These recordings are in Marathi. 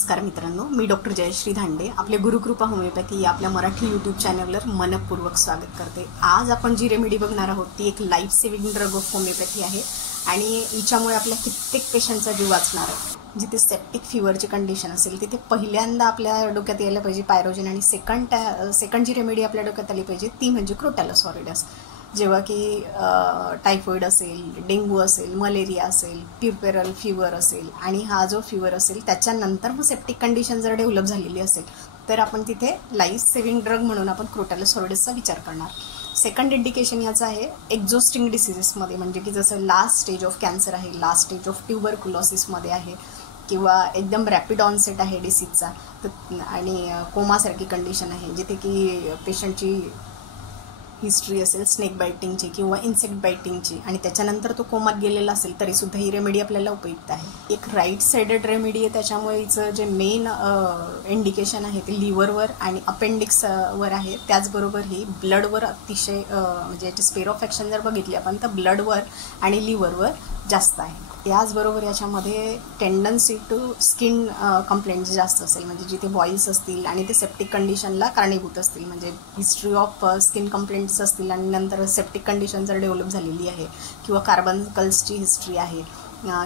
नमस्कार मित्रांनो, मी डॉक्टर जयश्री धांडे आपल्या गुरुकृपा होमिओपॅथी या आपल्या मराठी यूट्यूब चॅनलवर मनपूर्वक स्वागत करते। आज आपण जी रेमेडी बघणार आहोत ती एक life saving drug of homeopathy आहे आणि हिच्यामुळे आपल्या कित्येक पेशंटचा जीव वाचणार आहे। जिथे सेप्टिक फीवरची कंडिशन असेल तिथे पहिल्यांदा आपल्या डोक्यात यायला पाहिजे पायरोजन आणि सेकंड जी रेमेडी आपल्या डोक्यात आली पाहिजे ती म्हणजे क्रोटॅलस ऑरिडस। जेव्हा की टायफॉइड असेल, डेंग्यू असेल, मलेरिया असेल, प्युपेरल फीवर असेल आणि हा जो फीवर असेल त्याच्यानंतर मग सेप्टिक कंडिशन जर डेव्हलप झालेली असेल तर आपण तिथे लाईफ सेव्हिंग ड्रग म्हणून आपण क्रोटॅलस ऑरिडसचा विचार करणार। सेकंड इंडिकेशन याचं आहे एक्झॉस्टिंग डिसीजेसमध्ये, म्हणजे की जसं लास्ट स्टेज ऑफ कॅन्सर आहे, लास्ट स्टेज ऑफ ट्युबरक्युलोसिसमध्ये आहे किंवा एकदम रॅपिड ऑनसेट आहे डिसीजचा तर आणि कोमासारखी कंडिशन आहे जिथे की पेशंटची हिस्ट्री असेल स्नेक बायटिंगची किंवा इन्सेक्ट बायटिंगची आणि त्याच्यानंतर तो कोमात गेलेला असेल तरीसुद्धा ही रेमेडी आपल्याला उपयुक्त आहे। एक राईट साइडेड रेमेडी आहे, त्याच्यामुळे हिचं जे मेन इंडिकेशन आहे ते लिव्हरवर आणि अपेंडिक्सवर आहे। त्याचबरोबर ही ब्लडवर अतिशय म्हणजे याची स्पेअर ऑफ ॲक्शन जर बघितली आपण तर ब्लडवर आणि लिव्हरवर जास्त आहे। याचबरोबर याच्यामध्ये टेंडन्सी टू स्किन कंप्लेंट्स जास्त असेल, म्हणजे जिथे बॉईल्स असतील आणि ते सेप्टिक कंडिशनला कारणीभूत असतील, म्हणजे हिस्ट्री ऑफ स्किन कंप्लेंट्स असतील आणि नंतर सेप्टिक कंडिशन जर डेव्हलप झालेली आहे किंवा कार्बनकल्सची हिस्ट्री आहे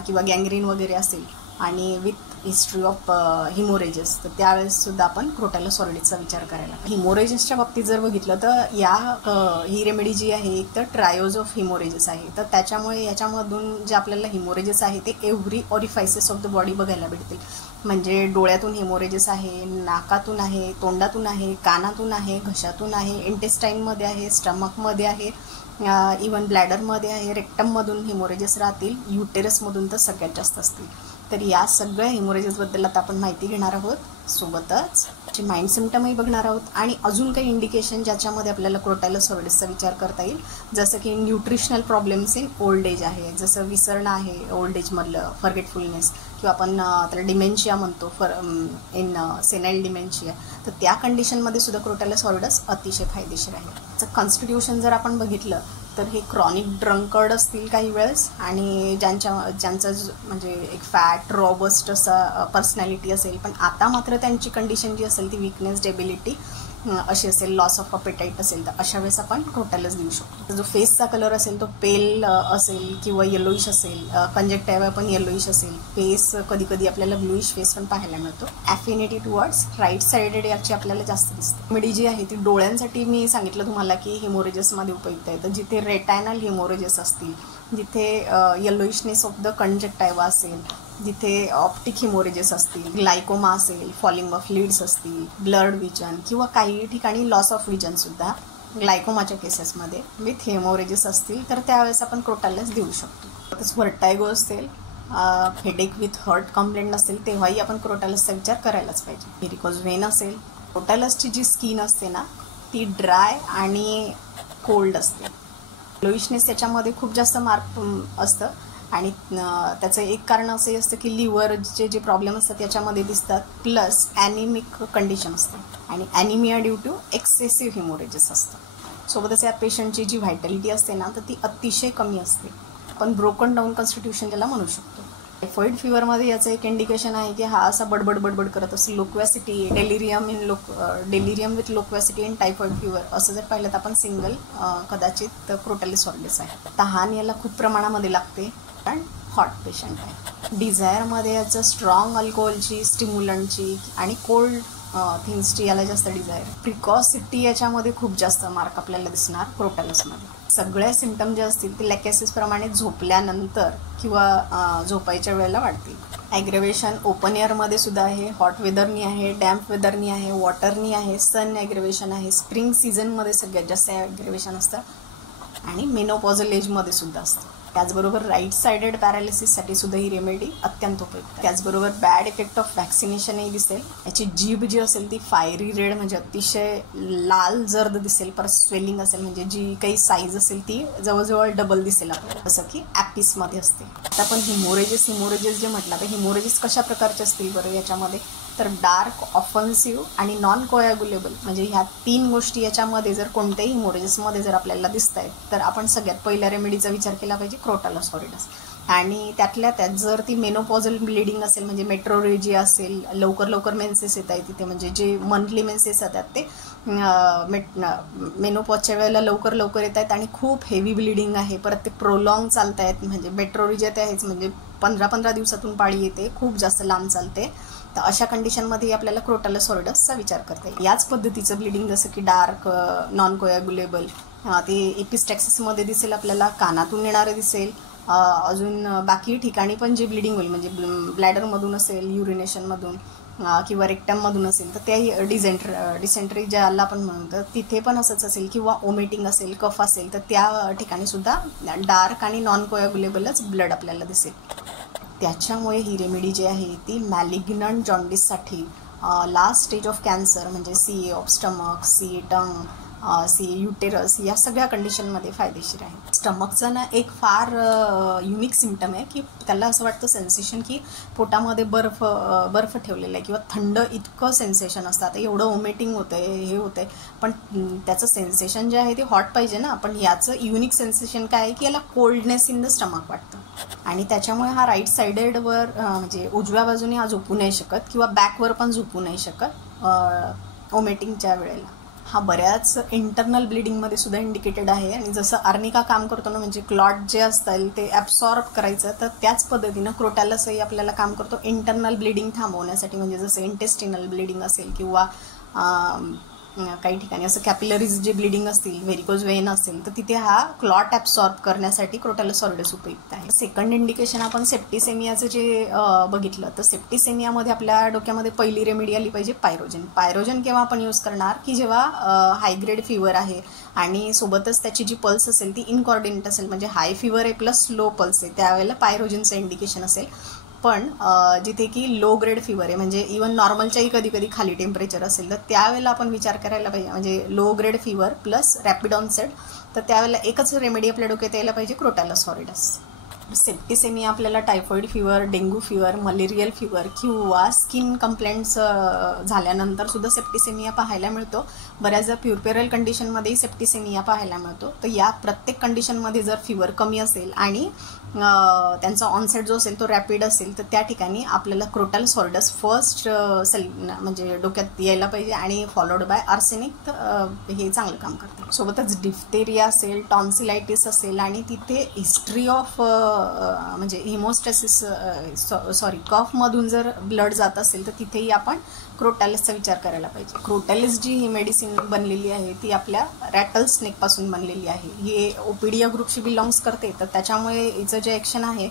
किंवा गँग्रीन वगैरे असेल आणि विथ हिस्ट्री ऑफ हिमोरेजेस तर त्यावेळेससुद्धा आपण क्रोटॅलस ऑरिडसचा विचार करायला। हिमोरेजेसच्या बाबतीत जर बघितलं तर ही रेमेडी जी आहे एक तर ट्रायोज ऑफ हिमोरेजेस आहे, तर त्याच्यामुळे याच्यामधून जे आपल्याला हिमोरेजेस आहे ते एव्हरी ऑरिफायसेस ऑफ द बॉडी बघायला भेटतील, म्हणजे डोळ्यातून हिमोरेजेस आहे, नाकातून आहे, तोंडातून आहे, कानातून आहे, घशातून आहे, इंटेस्टाईनमध्ये आहे, स्टमकमध्ये आहे, इवन ब्लॅडरमध्ये आहे, रेक्टममधून हिमोरेजेस राहतील, युटेरसमधून तर सगळ्यात जास्त असतील। तर या सगळ्या हिमोरेजेसबद्दल आता आपण माहिती घेणार आहोत, सोबतच माइंड सिम्पटमही बघणार आहोत आणि अजून काही इंडिकेशन ज्याच्यामध्ये आपल्याला क्रोटॅलस ऑरिडसचा विचार करता येईल, जसं की nutritional problems in old age आहे, जसं विसरणं आहे ओल्ड एजमधलं, फॉरगेटफुलनेस किंवा आपण त्याला डिमेन्शिया म्हणतो इन सेनाईल डिमेन्शिया, तर त्या कंडिशनमध्ये सुद्धा क्रोटॅलस ऑरिडस अतिशय फायदेशीर आहे। त्याचं कॉन्स्टिट्यूशन जर आपण बघितलं तर हे क्रॉनिक ड्रंकर्ड असतील काही वेळेस आणि ज्यांचं म्हणजे एक फॅट रॉबस्ट असा पर्सनॅलिटी असेल, पण आता मात्र त्यांची कंडिशन जी असेल ती वीकनेस डेबिलिटी अशी असेल, लॉस ऑफ अपेटाईट असेल, तर अशा वेळेस आपण क्रोटॅलस देऊ शकतो। जो फेसचा कलर असेल तो पेल असेल किंवा येलोइश असेल, कंजक्टिव्हा पण येलोइश असेल, फेस कधी कधी आपल्याला ब्लूइश फेस पण पाहायला मिळतो। ॲफिनिटी टुवर्ड्स राईट साइडेड याची आपल्याला जास्त दिसते। रेमेडी जी आहे ती डोळ्यांसाठी मी सांगितलं तुम्हाला की हिमोरेजेसमध्ये उपयुक्त आहे, तर जिथे रेटायनल हिमोरेजेस असतील, जिथे येलोइशनेस ऑफ द कंजक्टिव्हा असेल, जिथे ऑप्टिक हिमोरेजेस असतील, ग्लायकोमा असेल, फॉलिंग ऑफ लिड्स असतील, ब्लड विजन किंवा काही ठिकाणी लॉस ऑफ विजनसुद्धा ग्लायकोमाच्या केसेसमध्ये विथ हिमोरेजेस असतील तर त्यावेळेस आपण क्रोटॅलस देऊ शकतो। तसंच व्हर्टायगो असेल, हेडेक विथ हर्ट कंप्लेंट नसेल तेव्हाही आपण क्रोटॅलसचा विचार करायलाच पाहिजे। व्हेरिकोज व्हेन असेल, क्रोटॅलसची जी स्किन असते ना ती ड्राय आणि कोल्ड असते, लोइशनेस त्याच्यामध्ये खूप जास्त मार्क असतं आणि त्याचं एक कारण असंही असतं की लिव्हरचे जे प्रॉब्लेम असतात याच्यामध्ये दिसतात, प्लस ॲनिमिक कंडिशन असते आणि ॲनिमिया ड्यू टू एक्सेसिव्ह हिमोरेजेस असतं। सोबतच या पेशंटची जी व्हायटॅलिटी असते ना तर ती अतिशय कमी असते, आपण ब्रोकन डाऊन कॉन्स्टिट्यूशन त्याला म्हणू शकतो। टायफॉइड फीवरमध्ये याचं एक इंडिकेशन आहे की हा असा बडबड करत असतो, loquacity, delirium with loquacity in typhoid fever असं जर पाहिलं तर आपण सिंगल कदाचित क्रोटॅलस ऑरिडस आहे। तहान याला खूप प्रमाणामध्ये लागते कारण हॉट पेशंट आहे। डिझायरमध्ये याचं स्ट्रॉंग अल्कोहोलची, स्टिम्युलंटची आणि कोल्ड थिंग्सची याला जास्त डिझायर। प्रिकॉसिटी याच्यामध्ये खूप जास्त मार्क आपल्याला दिसणार क्रोटॅलसमध्ये। सगळ्या सिम्पटम जे असतील ते लॅकॅसिसप्रमाणे झोपल्यानंतर किंवा झोपायच्या वेळेला वाढतील। ॲग्रेवेशन ओपन एअरमध्ये सुद्धा आहे, हॉट वेदरनी आहे, डॅम्प वेदरनी आहे, वॉटरनी आहे, सन ॲग्रेवेशन आहे, स्प्रिंग सीझनमध्ये सगळ्यात जास्त ॲग्रेवेशन असतं आणि मेनोपॉझल एजमध्ये सुद्धा असतं। त्याचबरोबर राईट साइडेड पॅरालिसिससाठी सुद्धा ही रेमेडी अत्यंत उपयुक्त। त्याचबरोबर बॅड इफेक्ट ऑफ वॅक्सिनेशनही दिसेल, याची जीभ जी असेल ती फायरी रेड म्हणजे अतिशय लाल जर्द दिसेल, परत स्वेलिंग असेल म्हणजे जी काही साईज असेल ती जवळजवळ डबल दिसेल आपल्याला, जसं की ॲपिसमध्ये असते। आता आपण हिमोरेजेस जे म्हटलं तर हिमोरेजेस कशा प्रकारचे असतील बरं याच्यामध्ये, तर डार्क, ऑफेन्सिव्ह आणि नॉन कोॲग्युलेबल, म्हणजे ह्या तीन गोष्टी याच्यामध्ये जर कोणत्याही हिमोरेजेसमध्ये जर आपल्याला दिसत आहेत तर आपण सगळ्यात पहिल्या रेमेडीचा विचार केला पाहिजे क्रोटॅलस ऑरिडस। आणि त्यातल्या त्यात जर ती मेनोपॉझल ब्लिडिंग असेल, म्हणजे मेट्रोरेजिया असेल, लवकर मेन्सेस येत आहे तिथे, म्हणजे जे मंथली मेन्सेस येतात ते मेनोपॉजच्या वेळेला लवकर येत आहेत आणि खूप हेवी ब्लिडिंग आहे, परत ते प्रोलॉंग चालत आहेत, म्हणजे मेट्रोरेजिया ते आहेच, म्हणजे 15-15 दिवसातून पाळी येते, खूप जास्त लांब चालते. तर अशा कंडिशनमध्ये आपल्याला क्रोटालस सॉलिडसचा विचार करता येईल. याच पद्धतीचं ब्लिडिंग जसं की डार्क नॉन कोॲग्युलेबल ते एपिस्टॅक्सिसमध्ये दिसेल, आपल्याला कानातून येणारं दिसेल. अजून बाकी ठिकाणी पण जे ब्लिडिंग होईल, म्हणजे ब्लॅडरमधून असेल, युरिनेशनमधून किंवा रेक्टममधून असेल, तर त्याही डिसेंट्री ज्याला आपण म्हणतो तिथे पण असंच असेल, किंवा ओमेटिंग असेल, कफ असेल, तर त्या ठिकाणी सुद्धा डार्क आणि नॉन कोॲग्युलेबलच ब्लड आपल्याला दिसेल. त्याच्यामुळे ही रेमेडी जी आहे ती malignant जॉन्डिससाठी last stage of cancer, म्हणजे CA of stomach, CA tongue, CA uterus, या सगळ्या कंडिशनमध्ये फायदेशीर आहे. स्टमकचा ना एक फार युनिक सिम्टम आहे की त्याला असं वाटतं सेन्सेशन की पोटामध्ये बर्फ ठेवलेला आहे किंवा थंड इतकं सेन्सेशन असतं. आता एवढं ओमेटिंग होतं आहे, हे होतं आहे, पण त्याचं सेन्सेशन जे आहे ते हॉट पाहिजे ना. पण याचं युनिक सेन्सेशन काय आहे की याला कोल्डनेस इन द स्टमक वाटतं, आणि त्याच्यामुळे हा राईट साइडेडवर म्हणजे उजव्या बाजूने हा झोपू नाही शकत किंवा बॅकवर पण झोपू नाही शकत ओमेटिंगच्या वेळेला. हा बऱ्याच इंटरनल ब्लिडिंगमध्ये सुद्धा इंडिकेटेड आहे. आणि जसं आर्निका काम करतो ना, म्हणजे क्लॉट जे असतील ते ॲब्सॉर्ब करायचं, तर त्याच पद्धतीनं क्रोटॅलसही आपल्याला काम करतो इंटरनल ब्लिडिंग थांबवण्यासाठी. म्हणजे जसं इंटेस्टिनल ब्लिडिंग असेल किंवा काही ठिकाणी असं कॅपिलरीज जे ब्लिडिंग असतील, व्हेरिकोज वेन असेल, तर तिथे हा क्लॉट ॲब्सॉर्ब करण्यासाठी क्रोटॅलस सॉलिडस उपयुक्त आहे. सेकंड इंडिकेशन आपण सेप्टिसेमियाचं जे बघितलं, तर सेप्टिसेमियामध्ये आपल्या डोक्यामध्ये पहिली रेमेडी आली पाहिजे पायरोजन केव्हा आपण यूज करणार की जेव्हा हायग्रेड फीवर आहे आणि सोबतच त्याची जी पल्स असेल ती इनकॉर्डिनेट असेल, म्हणजे हाय फीवर आहे प्लस लो पल्स आहे, त्यावेळेला पायरोजनचं इंडिकेशन असेल. पण जिथे की लो ग्रेड फीवर आहे, म्हणजे इवन नॉर्मलच्याही कधी खाली टेम्परेचर असेल, तर त्यावेळेला आपण विचार करायला पाहिजे, म्हणजे low grade fever plus rapid onset, तर त्यावेळेला एकच रेमेडी आपल्या डोक्यात यायला पाहिजे, क्रोटॅलस सॉलिडस. सेप्टिसेमिया आपल्याला typhoid fever, dengue fever, malarial fever किंवा स्किन कंप्लेंट्स झाल्यानंतर सुद्धा सेप्टिसेमिया पाहायला मिळतो. बऱ्याचदा प्युरपेरल कंडिशनमध्येही सेप्टिसेमिया पाहायला मिळतो. तर या प्रत्येक कंडिशनमध्ये जर फीवर कमी असेल आणि त्यांचा ऑनसेट जो असेल तो रॅपिड असेल, तर त्या ठिकाणी आपल्याला क्रोटॅलस सॉलिडस फर्स्ट म्हणजे डोक्यात यायला पाहिजे, आणि फॉलोड बाय आर्सेनिक, तर हे चांगलं काम करतं. सोबतच डिफ्थेरिया असेल, टॉन्सिलायटिस असेल आणि तिथे हिस्ट्री ऑफ म्हणजे हिमोस्टॅसिस कफमधून जर ब्लड जात असेल, तर तिथेही आपण क्रोटॅलिसचा विचार करायला पाहिजे. क्रोटॅलिस जी ही मेडिसिन बनलेली आहे ती आपल्या रॅटल स्नेकपासून बनलेली आहे. ही ओपिडिया ग्रुपशी बिलॉंग्स करते, तर त्याच्यामुळे हिचं जे ॲक्शन आहे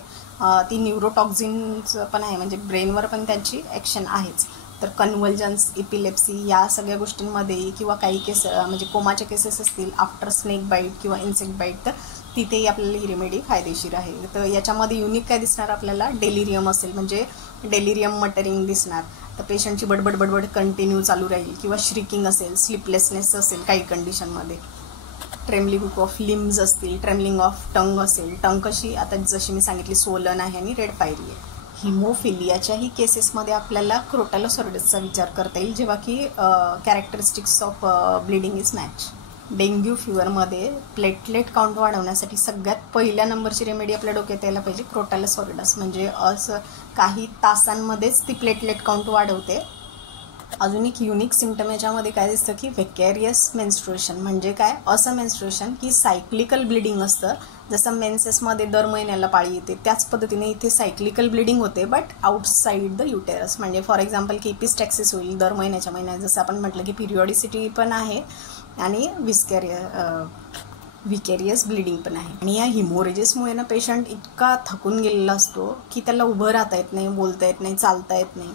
ती न्यूरोटॉक्झिनचं पण आहे, म्हणजे ब्रेनवर पण त्यांची ॲक्शन आहेच. तर कन्व्हल्जन्स, इपिलेप्सी या सगळ्या गोष्टींमध्ये किंवा काही केस म्हणजे कोमाचे केसेस असतील आफ्टर स्नेक बाईट किंवा इन्सेक्ट बाईट, तर तिथेही आपल्याला ही रेमेडी फायदेशीर आहे. तर याच्यामध्ये युनिक काय दिसणार आपल्याला, डेलिरियम असेल, म्हणजे डेलिरियम मटरिंग दिसणार, तर पेशंटची बडबड कंटिन्यू चालू राहील, किंवा श्रिकिंग असेल, स्लीपलेसनेस असेल काही कंडिशनमध्ये, ट्रेमलिंग ऑफ लिम्स असतील, ट्रेमलिंग ऑफ टंग असेल. टंग कशी आता जशी मी सांगितली सोलन आहे आणि रेड फायरी आहे. हिमोफिलियाच्याही केसेसमध्ये आपल्याला क्रोटॅलस सॉलिडसचा विचार करता येईल, जेव्हा की characteristics of bleeding is match. Dengue फीवरमध्ये प्लेटलेट काउंट वाढवण्यासाठी सगळ्यात पहिल्या नंबरची रेमेडी आपल्या डोक्यात यायला पाहिजे, क्रोटॅलस सॉलिडस. म्हणजे असं काही तासांमध्येच ती प्लेटलेट काउंट वाढवते. अजून एक युनिक सिम्टम याच्यामध्ये काय दिसतं की व्हेकॅरियस मेन्स्ट्रुएशन. म्हणजे काय, असं मेन्स्ट्रुएशन की सायक्लिकल ब्लिडिंग असतं. जसं मेन्सेसमध्ये दर महिन्याला पाळी येते, त्याच पद्धतीने इथे सायक्लिकल ब्लिडिंग होते, बट आउटसाईड द युटेरस. म्हणजे फॉर एक्झाम्पल की एपिस्टॅक्सिस होईल दर महिन्याच्या महिन्यात, जसं आपण म्हटलं की पिरियॉडिसिटी पण आहे आणि विकेरियस ब्लिडिंग पण आहे. आणि या हिमोरेजेसमुळे ना पेशंट इतका थकून गेलेला असतो की त्याला उभं राहता येत नाही, बोलता येत नाही, चालता येत नाही.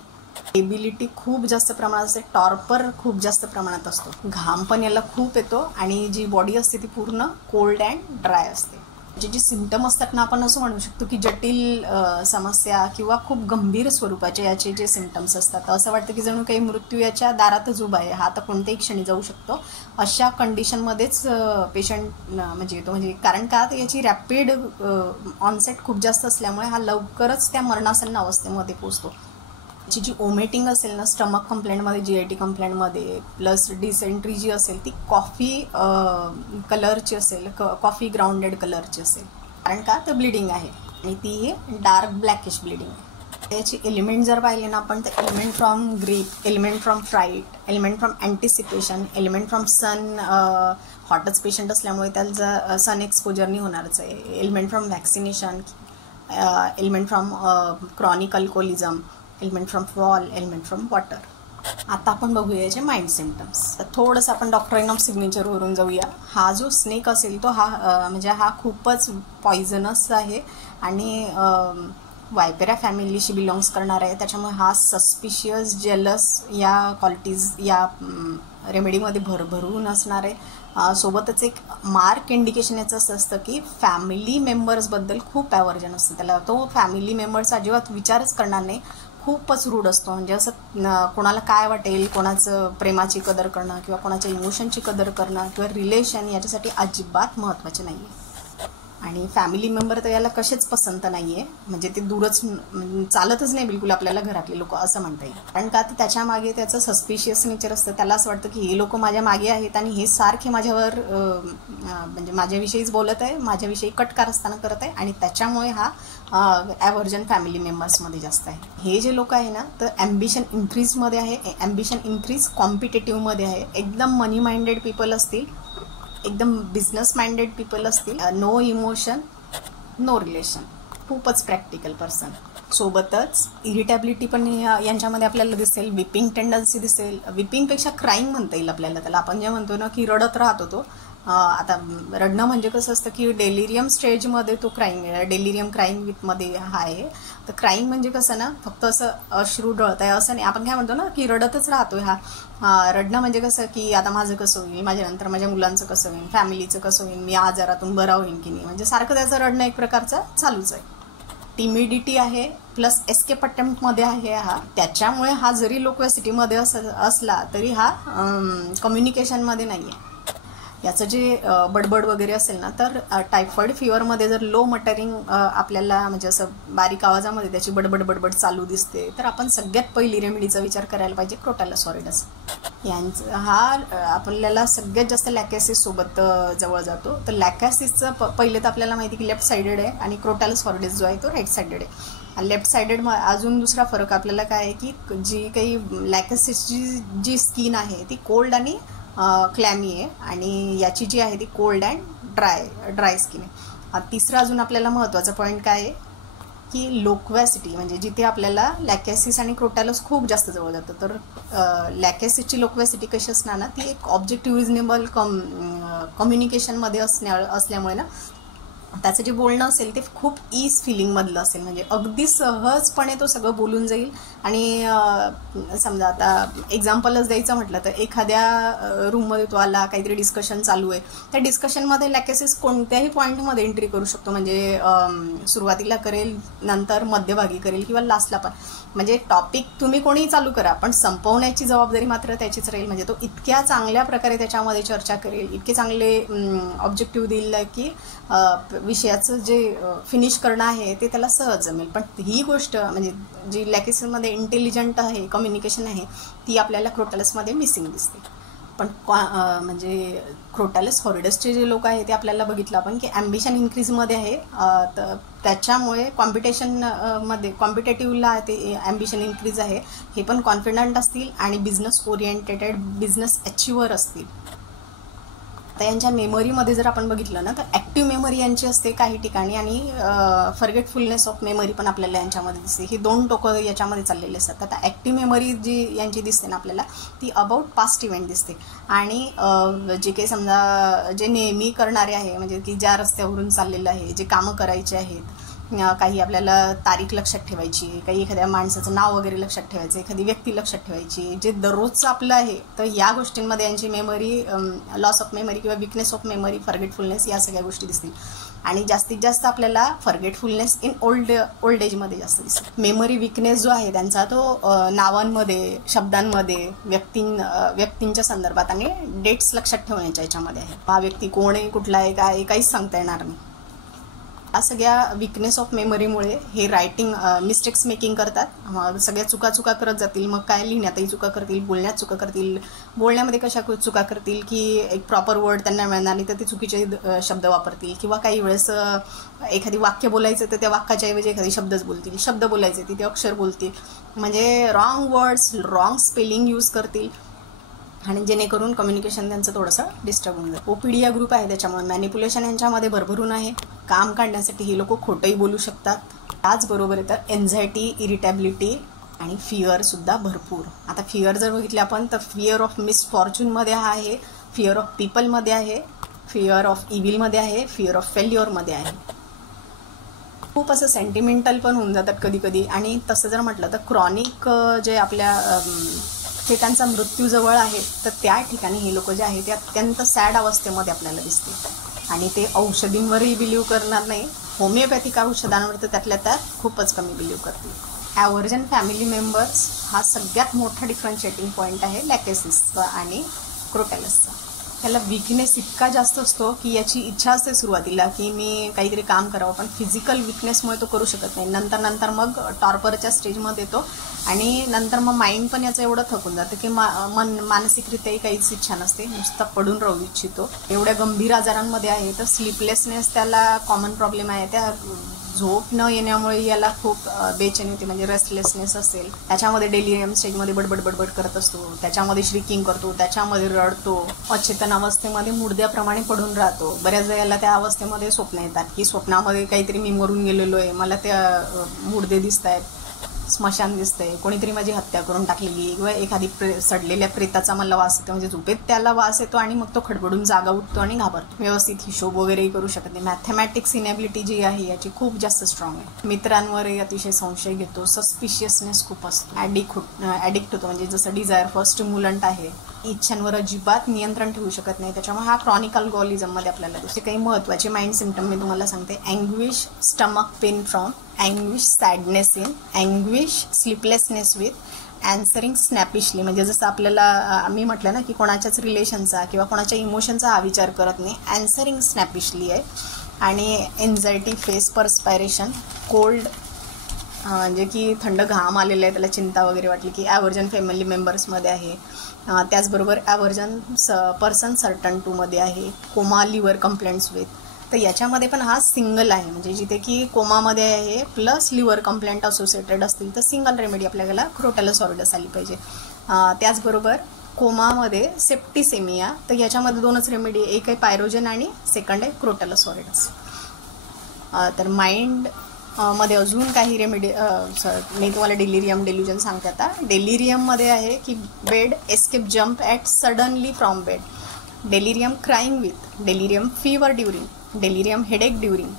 एबिलिटी खूप जास्त प्रमाणात असते, टॉर्पर खूप जास्त प्रमाणात असतो, घाम पण याला खूप येतो, आणि जी बॉडी असते ती पूर्ण कोल्ड अँड ड्राय असते. जी सिम्टम असतात ना, आपण असं म्हणू शकतो की जटिल समस्या किंवा खूप गंभीर स्वरूपाचे याचे जे सिम्टम्स असतात, असं वाटतं की जणू काही मृत्यू याच्या दारातच उभा आहे, हा आता कोणत्याही क्षणी जाऊ शकतो. अशा कंडिशनमध्येच पेशंट म्हणजे येतो. म्हणजे कारण का, तर याची रॅपिड ऑनसेट खूप जास्त असल्यामुळे हा लवकरच त्या मरणासन्न अवस्थेमध्ये पोचतो. याची जी ओमेटिंग असेल ना स्टमक कंप्लेंटमध्ये, GIT कंप्लेंटमध्ये, प्लस डिसेंट्री जी असेल ती कॉफी कलरची असेल, कॉफी ग्राउंडेड कलरची असेल. कारण का, तर ब्लिडिंग आहे. आणि ती डार्क ब्लॅकिश ब्लिडिंग आहे. त्याची एलिमेंट जर पाहिले ना आपण, तर element from grief, element from fright, element from anticipation, element from sun, हॉटच पेशंट असल्यामुळे त्याचं सन एक्सपोजर नाही होणारच आहे, element from vaccination, element from chronic alcoholism, element from fall, element from water. आता आपण बघूया याचे माइंड सिम्पटम्स. तर आपण डॉक्ट्राइन ऑफ सिग्नेचरवरून जाऊया. हा जो स्नेक असेल तो म्हणजे हा खूपच पॉइझनस आहे आणि वायपेरा फॅमिलीशी बिलॉंग्स करणार आहे. त्याच्यामुळे हा सस्पिशियस, जेलस या क्वालिटीज या रेमेडीमध्ये भरभरून असणार आहे. सोबतच एक मार्क इंडिकेशन याचं असं असतं की फॅमिली मेंबर्सबद्दल खूप ॲव्हर्जन असतं त्याला. तो फॅमिली मेंबर्स अजिबात विचारच करणार नाही, खूपच रूढ असतो. म्हणजे असं कोणाला काय वाटेल, कोणाचं प्रेमाची कदर करणं किंवा कोणाच्या इमोशनची कदर करणं किंवा रिलेशन याच्यासाठी अजिबात महत्त्वाचे नाही आहे. आणि फॅमिली मेंबर तर याला कसेच पसंत नाही आहे, म्हणजे ते दूरच चालतच नाही बिलकुल आपल्याला घरातले लोक असं म्हणता येईल. कारण का तर त्याच्या मागे त्याचं सस्पिशियस नेचर असतं. त्याला असं वाटतं की हे लोक माझ्या मागे आहेत आणि हे सारखे माझ्यावर म्हणजे माझ्याविषयीच बोलत आहे, माझ्याविषयी कटकार असताना करत आहे, आणि त्याच्यामुळे हा ॲव्हर्जन फॅमिली मेंबर्समध्ये जास्त आहे. हे जे लोक आहे ना, तर ॲम्बिशन इन्क्रीजमध्ये आहे, ॲम्बिशन इन्क्रीज कॉम्पिटेटिव्हमध्ये आहे, एकदम मनी माइंडेड पीपल असतील, एकदम बिझनेस माइंडेड पीपल असतील, नो इमोशन, नो रिलेशन, खूपच प्रॅक्टिकल पर्सन. सोबतच इरिटेबिलिटी पण यांच्यामध्ये आपल्याला दिसेल, विपिंग टेंडन्सी दिसेल. विपिंगपेक्षा क्राईंग म्हणता येईल आपल्याला त्याला. आपण जे म्हणतो ना की रडत राहतो तो. आता रडणं म्हणजे कसं असतं की डेलिरियम स्टेजमध्ये तो क्राईंग, डेलिरियम क्राईंग विथमध्ये हा आहे. तर क्राईंग म्हणजे कसं ना, फक्त असं अश्रू डळत आहे असं नाही. आपण काय म्हणतो ना की रडतच राहतोय हा. रडणं म्हणजे कसं की आता माझं कसं होईल, माझ्यानंतर माझ्या मुलांचं कसं होईल, फॅमिलीचं कसं होईल, मी आजारातून बरा होईल की नाही, म्हणजे सारखं त्याचं रडणं एक प्रकारचं चालूच आहे. टिमिडिटी आहे प्लस एस्केप अटेम्प्टमध्ये आहे हा. त्याच्यामुळे हा जरी लोक्वेसिटीमध्ये असला तरी हा कम्युनिकेशनमध्ये नाही आहे. याचं जे बडबड वगैरे असेल ना, तर टायफॉइड फिवरमध्ये जर लो मटरिंग आपल्याला म्हणजे असं बारीक आवाजामध्ये त्याची बडबड चालू दिसते, तर आपण सगळ्यात पहिली रेमेडीचा विचार करायला पाहिजे क्रोटॅलस हॉरिडस यांचं. हा आपल्याला सगळ्यात जास्त लॅकॅसिस सोबत जवळ जातो. तर लॅकॅसिसचं पहिले तर आपल्याला माहिती की लेफ्ट साइडेड आहे आणि क्रोटॅलस हॉरिडस जो आहे तो राईट साइडेड आहे. लेफ्ट साइडेड अजून दुसरा फरक आपल्याला काय आहे की जी काही लॅकॅसिसची जी स्किन आहे ती कोल्ड आणि क्लॅमी आहे, आणि याची जी आहे ती कोल्ड अँड ड्राय स्किन आहे. तिसरा अजून आपल्याला महत्त्वाचा पॉईंट काय आहे की लोक्वॅसिटी, म्हणजे जिथे आपल्याला लॅकॅसिस आणि क्रोटॅलस खूप जास्त जवळ जातं. तर लॅकॅसिसची लोक्वॅसिटी कशी असणार ना, ती एक ऑब्जेक्टिव्ह रिजनेबल कम्युनिकेशनमध्ये असल्यामुळे ना, त्याचं जे बोलणं असेल ते खूप ईज फिलिंगमधलं असेल, म्हणजे अगदी सहजपणे तो सगळं बोलून जाईल. आणि समजा आता एक्झाम्पलच द्यायचं म्हटलं तर एखाद्या रूममध्ये तो आला, काहीतरी डिस्कशन चालू आहे, त्या डिस्कशनमध्ये लॅकॅसिस कोणत्याही पॉईंटमध्ये एंट्री करू शकतो. म्हणजे सुरुवातीला करेल, नंतर मध्यभागी करेल किंवा लास्टला पण. म्हणजे टॉपिक तुम्ही कोणीही चालू करा, पण संपवण्याची जबाबदारी मात्र त्याचीच राहील. म्हणजे तो इतक्या चांगल्या प्रकारे त्याच्यामध्ये चर्चा करेल, इतके चांगले ऑब्जेक्टिव्ह देईल की विषयाचं जे फिनिश करणं आहे ते त्याला सहज जमेल. पण ही गोष्ट म्हणजे जी लॅकॅसिसमध्ये इंटेलिजंट आहे, कम्युनिकेशन आहे, ती आपल्याला क्रोटॅलसमध्ये मिसिंग दिसते. पण म्हणजे क्रोटॅलस हॉरिडसचे जे लोक आहे ते आपल्याला बघितलं आपण की ॲम्बिशन इन्क्रीजमध्ये आहे. तर त्याच्यामुळे कॉम्पिटिशनमध्ये कॉम्पिटेटिव्हला ते ॲम्बिशन इन्क्रीज आहे. हे पण कॉन्फिडंट असतील आणि बिझनेस ओरिएंटेटेड, बिझनेस अचिव्हर असतील. आता यांच्या मेमरीमध्ये जर आपण बघितलं ना, तर ॲक्टिव्ह मेमरी यांची असते काही ठिकाणी, आणि फॉरगेटफुलनेस ऑफ मेमरी पण आपल्याला यांच्यामध्ये दिसते. ही दोन टोकं याच्यामध्ये चाललेले असतात. आता ॲक्टिव्ह मेमरी जी यांची दिसते ना आपल्याला, ती अबाउट पास्ट इव्हेंट दिसते. आणि जे काही समजा जे नेहमी करणारे आहे, म्हणजे की ज्या रस्त्यावरून चाललेलं आहे, जे कामं करायचे आहेत, काही आपल्याला तारीख लक्षात ठेवायची, काही एखाद्या माणसाचं नाव वगैरे लक्षात ठेवायचं, एखादी व्यक्ती लक्षात ठेवायची, जे दररोजचं आपलं आहे, तर या गोष्टींमध्ये यांची मेमरी, लॉस ऑफ मेमरी किंवा विकनेस ऑफ मेमरी, फॉरगेटफुलनेस या सगळ्या गोष्टी दिसतील. आणि जास्तीत जास्त आपल्याला फॉरगेटफुलनेस इन ओल्ड एजमध्ये जास्त दिसते. मेमरी विकनेस जो आहे त्यांचा तो नावांमध्ये, शब्दांमध्ये, व्यक्तींच्या संदर्भात आणि डेट्स लक्षात ठेवण्याच्या याच्यामध्ये आहे. हा व्यक्ती कोण आहे, कुठला आहे, काय काहीच सांगता येणार नाही. या सगळ्या विकनेस ऑफ मेमरीमुळे हे रायटिंग मिस्टेक्स मेकिंग करतात, सगळ्या चुका करत जातील. मग काय लिहिण्यातही चुका करतील, बोलण्यात चुका करतील. बोलण्यामध्ये कशा चुका करतील की एक प्रॉपर वर्ड त्यांना मिळणार नाही तर ते चुकीचे शब्द वापरतील, किंवा काही वेळेस एखादी वाक्य बोलायचं तर त्या वाक्याच्या ऐवजी एखादी शब्दच बोलतील, शब्द बोलायचे तिथे अक्षर बोलतील, म्हणजे wrong words wrong spelling use करतील, आणि जेणेकरून कम्युनिकेशन त्यांचं थोडंसं डिस्टर्ब होऊन जातं. ओपीडी ग्रुप आहे त्याच्यामुळे मॅनिप्युलेशन यांच्यामध्ये भरभरून आहे. काम काढण्यासाठी हे लोक खोटंही बोलू शकतात. त्याचबरोबर येतं एन्झायटी, इरिटेबिलिटी आणि फिअर सुद्धा भरपूर. आता फिअर जर बघितले आपण तर फिअर ऑफ मिसफॉर्च्यूनमध्ये हा आहे, फिअर ऑफ पीपलमध्ये आहे, फिअर ऑफ इव्हिलमध्ये आहे, फिअर ऑफ फेल्युअरमध्ये आहे. खूप असं सेंटिमेंटल पण होऊन जातात कधी कधी. आणि तसं जर म्हटलं तर क्रॉनिक जे आपल्या हे त्यांचा मृत्यू जवळ आहे तर त्या ठिकाणी हे लोक जे आहे ते अत्यंत सॅड अवस्थेमध्ये आपल्याला दिसते. आणि ते औषधींवरही बिलीव्ह करणार नाही, होमिओपॅथिक औषधांवर तर त्यातल्या त्यात खूपच कमी बिलीव्ह करतील. ॲव्हर्जन फॅमिली मेंबर्स हा सगळ्यात मोठा डिफरन्शिएटिंग पॉईंट आहे लॅकेसिसचा आणि क्रोटॅलसचा. त्याला विकनेस इतका जास्त असतो की याची इच्छा असते सुरुवातीला की मी काहीतरी काम करावं, पण फिजिकल विकनेसमुळे तो करू शकत नाही. नंतर मग टॉर्परच्या स्टेजमध्ये येतो आणि नंतर मग माइंड पण याचं एवढं थकून जातं की मानसिकरित्याही काहीच इच्छा नसते, नुसता पडून राहू इच्छितो. एवढ्या गंभीर आजारांमध्ये आहे तर स्लीपलेसनेस त्याला कॉमन प्रॉब्लेम आहे. त्या झोप न येण्यामुळे याला खूप बेचैनी होते, म्हणजे रेस्टलेसनेस असेल, त्याच्यामध्ये डेलिरियम स्टेजमध्ये बडबड करत असतो, त्याच्यामध्ये श्रीकिंग करतो, त्याच्यामध्ये रडतो, अचेतन अवस्थेमध्ये मुर्द्याप्रमाणे पडून राहतो. बऱ्याच वेळेला त्या अवस्थेमध्ये स्वप्न येतात की स्वप्नामध्ये काहीतरी मी मरून गेलेलो आहे, मला त्या मुर्दे दिसत आहेत, स्मशान दिसतंय, कोणीतरी माझी हत्या करून टाकलेली, किंवा एखादी सडलेल्या प्रेताचा मला वास येतो, म्हणजे झोपेत त्याला वास येतो आणि मग तो खडबडून जागा उठतो आणि घाबरतो. व्यवस्थित हिशोब वगैरेही करू शकत नाही. मॅथमॅटिक्स इनॅबिलिटी जी आहे याची खूप जास्त स्ट्रॉंग आहे. मित्रांवरही अतिशय संशय घेतो, सस्पिशियसनेस खूप असतो, ॲडिक्ट होतो, म्हणजे जसं डिझायर फॉर स्टिम्युलंट आहे. इच्छांवर अजिबात नियंत्रण ठेवू शकत नाही. त्याच्यामुळे हा क्रॉनिक अल्कोहोलिझममध्ये आपल्याला दिसते. काही महत्त्वाचे माइंड सिम्पटम मी तुम्हाला सांगते. Anguish stomach pain from anguish sadness in anguish sleeplessness with answering snappishly, म्हणजे जसं आपल्याला मी म्हटलं ना की कोणाच्याच रिलेशनचा किंवा कोणाच्या इमोशनचा हा विचार करत नाही, ॲन्सरिंग स्नॅपिशली आहे. आणि एन्झायटी, फेस पर्स्पायरेशन, कोल्ड म्हणजे की थंड घाम आलेला आहे, त्याला चिंता वगैरे वाटली की ॲव्हर्जन फॅमिली मेंबर्समध्ये आहे. त्याचबरोबर ॲव्हर्जन पर्सन सर्टन 2मध्ये आहे. कोमा, लिव्हर कंप्लेंट्स विथ, तर याच्यामध्ये पण हा सिंगल आहे, म्हणजे जिथे की कोमामध्ये आहे प्लस लिव्हर कंप्लेंट असोसिएटेड असतील तर सिंगल रेमेडी आपल्याला क्रोटॅलोसॉरिडस आली पाहिजे. त्याचबरोबर कोमामध्ये सेप्टिसेमिया, तर याच्यामध्ये 2च रेमेडी, एक आहे पायरोजन आणि सेकंड आहे क्रोटॅलोसॉरिडस. तर माइंड मध्ये अजून काही रेमेडी मी तुम्हाला डेलिरियम डेल्युजन सांगते. आता डेलिरियममध्ये आहे की bed escape jump at suddenly from bed, delirium crying with, delirium fever during, delirium headache during,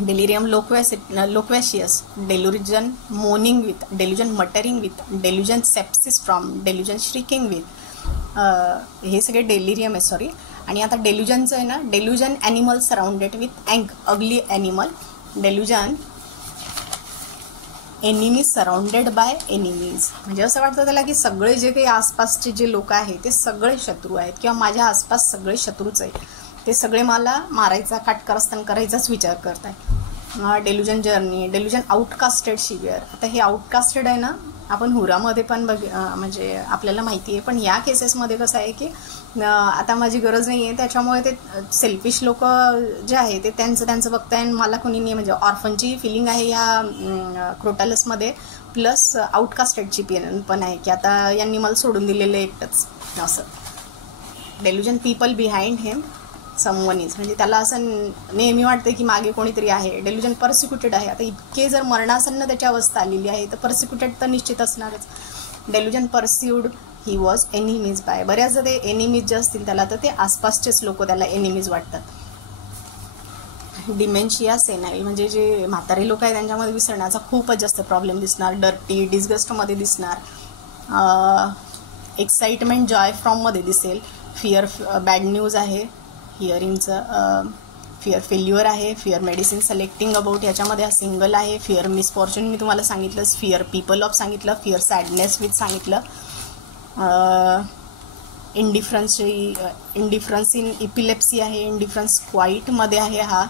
delirium loquacious, delusion moaning with, delusion muttering with, delusion sepsis from, delusion shrieking with, हे सगळे डेलिरियम आहे. सॉरी. आणि आता डेल्युजनचं आहे ना, delusion animal surrounded with ugly animal, delusion enemies surrounded by enemies, म्हणजे असं वाटतं त्याला की सगळे जे काही आसपासचे जे लोक आहेत ते सगळे शत्रू आहेत, किंवा माझ्या आसपास सगळे शत्रूच आहेत, ते सगळे मला मारायचा, काटकारस्थान करायचाच विचार करत आहे. डेल्युजन जर्नी, डेल्युजन आउटकास्टेड शिवियर. आता हे आउटकास्टेड आहे ना, आपण हुरामध्ये पण म्हणजे आपल्याला माहिती आहे, पण या केसेसमध्ये कसं आहे की आता माझी गरज नाही आहे, त्याच्यामुळे ते सेल्फिश लोक जे आहे ते त्यांचं बघताय, मला कोणी नाही, म्हणजे ऑर्फनची फिलिंग आहे या क्रोटॅलसमध्ये, प्लस आउटकास्टेडची पण आहे की आता यांनी मला सोडून दिलेलं एकटंच असं. Delusion people behind him someone is, म्हणजे त्याला असं नेहमी वाटतं की मागे कोणीतरी आहे. डेल्युजन परसिक्युटेड आहे, आता इतके जर मरणासन्न त्याची अवस्था आलेली आहे तर परसिक्युटेड तर निश्चित असणारच. Delusion pursued he was enemies by, बऱ्याचदा ते एनिमीज जे असतील त्याला तर ते आसपासचेच लोक त्याला एनिमीज वाटतात. डिमेन्शिया सेनाईल, म्हणजे जे म्हातारे लोक आहेत त्यांच्यामध्ये विसरण्याचा खूपच जास्त प्रॉब्लेम दिसणार, डर्टी, डिस्गस्टमध्ये दिसणार, एक्साइटमेंट जॉय फ्रॉममध्ये दिसेल, फिअर बॅड न्यूज आहे, हिअरिंगचं फिअर फेल्युअर आहे, फिअर मेडिसिन सिलेक्टिंग अबाउट याच्यामध्ये हा सिंगल आहे, फिअर मिसफॉर्च्यून मी तुम्हाला सांगितलं, फिअर पीपल ऑफ सांगितलं, फिअर सॅडनेस विथ सांगितलं, इंडिफरन्स इन इपिलेप्सी आहे, इंडिफरन्स क्वाईटमध्ये आहे हा,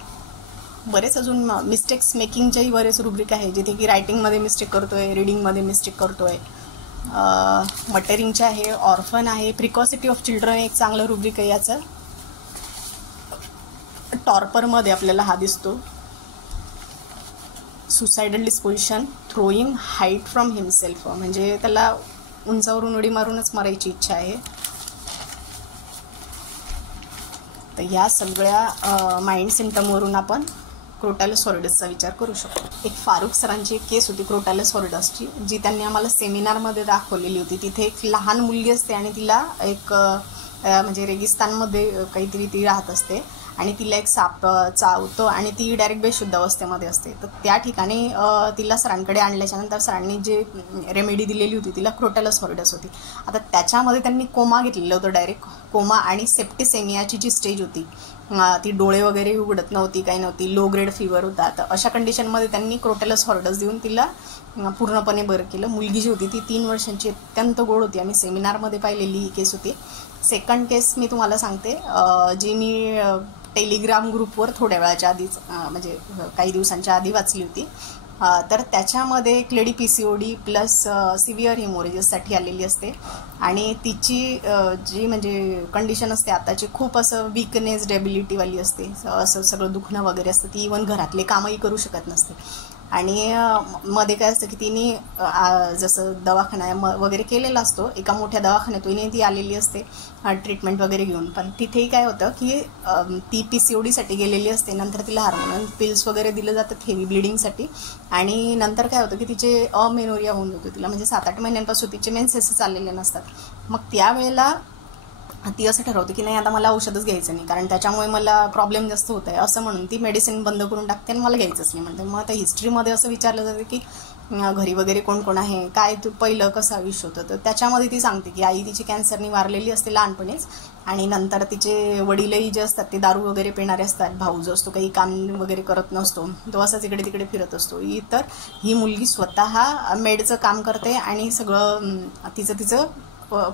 बरेच अजून मिस्टेक्स मेकिंगच्याही बरेच रुब्रिक आहे, जिथे की रायटिंगमध्ये मिस्टेक करतोय, रीडिंगमध्ये मिस्टेक करतोय. मटेरिंगचे आहे, ऑर्फन आहे, प्रिकॉसिटी ऑफ चिल्ड्रन एक चांगलं रुब्रिक आहे याचं. टॉर्परमध्ये आपल्याला हा दिसतो. Suicidal disposition, throwing height from himself, म्हणजे त्याला उंचावरून उडी मारूनच मारायची इच्छा आहे. तर ह्या सगळ्या माइंड सिम्टमवरून आपण क्रोटॅलस हॉरिडसचा विचार करू शकतो. एक फारुख सरांची एक केस होती क्रोटॅलस हॉरिडसची, जी त्यांनी आम्हाला सेमिनारमध्ये दाखवलेली होती. तिथे एक लहान मुलगी असते आणि तिला एक म्हणजे रेगिस्तानमध्ये काहीतरी ती राहत असते आणि तिला एक साप चावतो आणि ती डायरेक्ट बेशुद्ध अवस्थेमध्ये असते. तर त्या ठिकाणी तिला सरांकडे आणल्याच्यानंतर सरांनी जे रेमेडी दिलेली होती तिला क्रोटॅलस हॉरिडस होती. आता त्याच्यामध्ये त्यांनी कोमा घेतलेलं होतं, डायरेक्ट कोमा, आणि सेप्टिसेमियाची जी स्टेज होती, ती डोळे वगैरे उघडत नव्हती, काही नव्हती, लो ग्रेड फीवर होता. तर अशा कंडिशनमध्ये त्यांनी क्रोटॅलस हॉरिडस देऊन तिला पूर्णपणे बरं केलं. मुलगी जी होती ती 3 वर्षांची, अत्यंत गोड होती. आम्ही सेमिनारमध्ये पाहिलेली ही केस होती. सेकंड केस मी तुम्हाला सांगते, जी मी टेलिग्राम ग्रुपवर थोड्या वेळाच्या आधीच म्हणजे काही दिवसांच्या आधी वाचली होती. तर त्याच्यामध्ये एक लेडी PCOD प्लस सिव्हिअर हिमोरेजेससाठी आलेली असते आणि तिची जी म्हणजे कंडिशन असते आताची, खूप असं वीकनेस डेबिलिटीवाली असते, असं सगळं दुखणं वगैरे असतं. ती इवन घरातले कामही करू शकत नसते. आणि मध्ये काय असतं की तिने जसं दवाखाना वगैरे केलेला असतो, एका मोठ्या दवाखान्यातून ती आलेली असते ट्रीटमेंट वगैरे घेऊन. पण तिथेही काय होतं की ती PCODसाठी गेलेली असते. नंतर तिला हार्मोनल पिल्स वगैरे दिलं जातात हेवी ब्लिडिंगसाठी, आणि नंतर काय होतं की तिचे अमेनोरिया होऊन जातो तिला, म्हणजे 7-8 महिन्यांपासून तिचे मेन्सेस चाललेले नसतात. मग त्यावेळेला ती असं ठरवते की नाही, आता मला औषधच घ्यायचं नाही, कारण त्याच्यामुळे मला प्रॉब्लेम जास्त होत आहे, असं म्हणून ती मेडिसिन बंद करून टाकते आणि मला घ्यायचंच नाही म्हणते. मग आता हिस्ट्रीमध्ये असं विचारलं जातं की घरी वगैरे कोण कोण आहे, काय तू पहिलं कसं आयुष्य होतं. तर त्याच्यामध्ये ती सांगते की आई तिची कॅन्सरनी वारलेली असते लहानपणीच, आणि नंतर तिचे वडीलही जे असतात ते दारू वगैरे पिणारे असतात. भाऊ जो असतो काही काम वगैरे करत नसतो, तो असाच इकडे तिकडे फिरत असतो. तर ही मुलगी स्वतः मेडचं काम करते आणि सगळं तिचं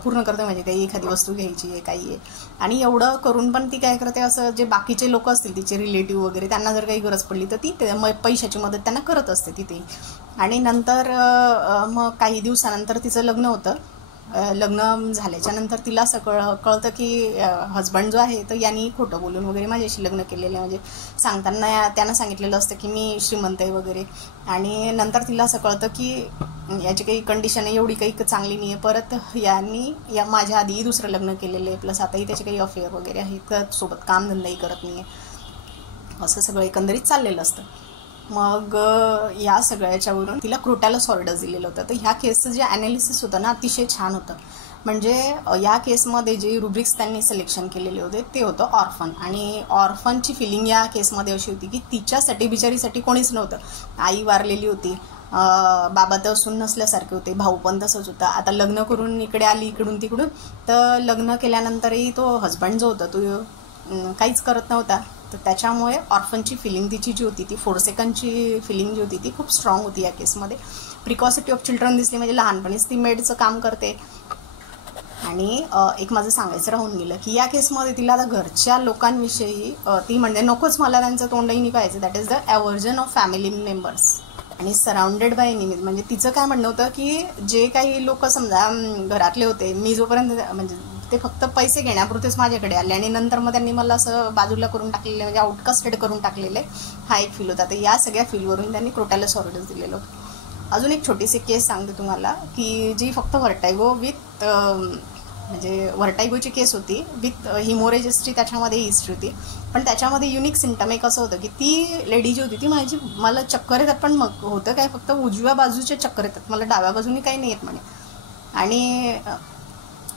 पूर्ण करते, म्हणजे काही एखादी वस्तू घ्यायची आहे, काही आहे. आणि एवढं करून पण ती काय करते, असं जे बाकीचे लोक असतील तिचे रिलेटिव्ह वगैरे, त्यांना जर काही गरज पडली तर ती पैशाची मदत त्यांना करत असते तिथे. आणि नंतर मग काही दिवसानंतर तिचं लग्न होतं. लग्न झाल्याच्या नंतर तिला असं कळतं की हजबंड जो आहे तर यांनी खोटं बोलून वगैरे माझ्याशी लग्न केलेलं आहे, म्हणजे सांगताना त्यानं सांगितलेलं असतं की मी श्रीमंत आहे वगैरे. आणि नंतर तिला असं कळतं की याची काही कंडिशन आहे एवढी काही चांगली नाही आहे, परत यांनी माझ्या आधीही दुसरं लग्न केलेलं आहे, प्लस आताही त्याचे काही अफेअर वगैरे आहे, तर सोबत कामधंदाही करत नाही आहे, असं सगळं एकंदरीत चाललेलं असतं. मग या सगळ्याच्यावरून तिला क्रोटॅलस हॉरिडस दिलेलं होतं. तर ह्या केसचं जे ॲनालिसिस होतं ना, अतिशय छान होतं. म्हणजे या केसमध्ये जे रुब्रिक्स त्यांनी सिलेक्शन केलेले होते ते होतं ऑर्फन. आणि ऑर्फनची फिलिंग या केसमध्ये अशी होती की तिच्यासाठी बिचारीसाठी कोणीच नव्हतं. आई वारलेली होती, बाबा तर असून नसल्यासारखे होते, भाऊ पण तसंच होता. आता लग्न करून इकडे आली इकडून तिकडून, तर लग्न केल्यानंतरही तो हजबंड जो होता तो काहीच करत नव्हता. तर त्याच्यामुळे ऑर्फनची फिलिंग तिची जी होती ती फोर्सेकनची फिलिंग जी होती ती खूप स्ट्रॉंग होती या केसमध्ये. प्रिकॉसिटी ऑफ चिल्ड्रन दिसली, म्हणजे लहानपणीच ती मेडचं काम करते. आणि एक माझं सांगायचं राहून गेलं की या केसमध्ये तिला आता घरच्या लोकांविषयी ती म्हणजे नकोच, मला त्यांचं तोंडही नाही पाहायचं. That is the aversion of family members आणि सराउंडेड बाय एनिमीज. म्हणजे तिचं काय म्हणणं होतं की जे काही लोक समजा घरातले होते, मी जोपर्यंत म्हणजे ते फक्त पैसे घेण्यापुरतेच माझ्याकडे आले आणि नंतर मग त्यांनी मला असं बाजूला करून टाकलेलं, म्हणजे आउटकास्टेड करून टाकलेले, हा एक फील होता. तर या सगळ्या फीलवरून त्यांनी क्रोटॅलस हॉरिडस दिलेलं होतं. अजून एक छोटीशी केस सांगते तुम्हाला की जी फक्त व्हर्टायगो विथ म्हणजे व्हर्टायगोची केस होती विथ हिमोरेजेसची त्याच्यामध्ये हिस्ट्री होती. पण त्याच्यामध्ये युनिक सिम्टम एक असं होतं की ती लेडी जी होती ती मला चक्कर येतात, पण मग होतं काय, फक्त उजव्या बाजूचे चक्कर येतात, मला डाव्या बाजूने काही नाही येत म्हणे. आणि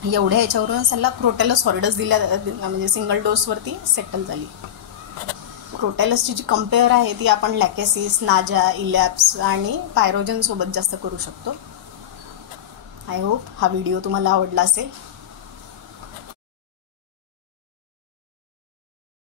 एवढ्या याच्यावरून त्याला क्रोटॅलस हॉरिडस दिल्या, म्हणजे सिंगल डोसवरती सेटल झाली. क्रोटॅलसची जी कंपेअर आहे ती आपण लॅकेसिस, नाजा, इलॅप्स आणि पायरोजन सोबत जास्त करू शकतो. आय होप हा व्हिडिओ तुम्हाला आवडला असेल.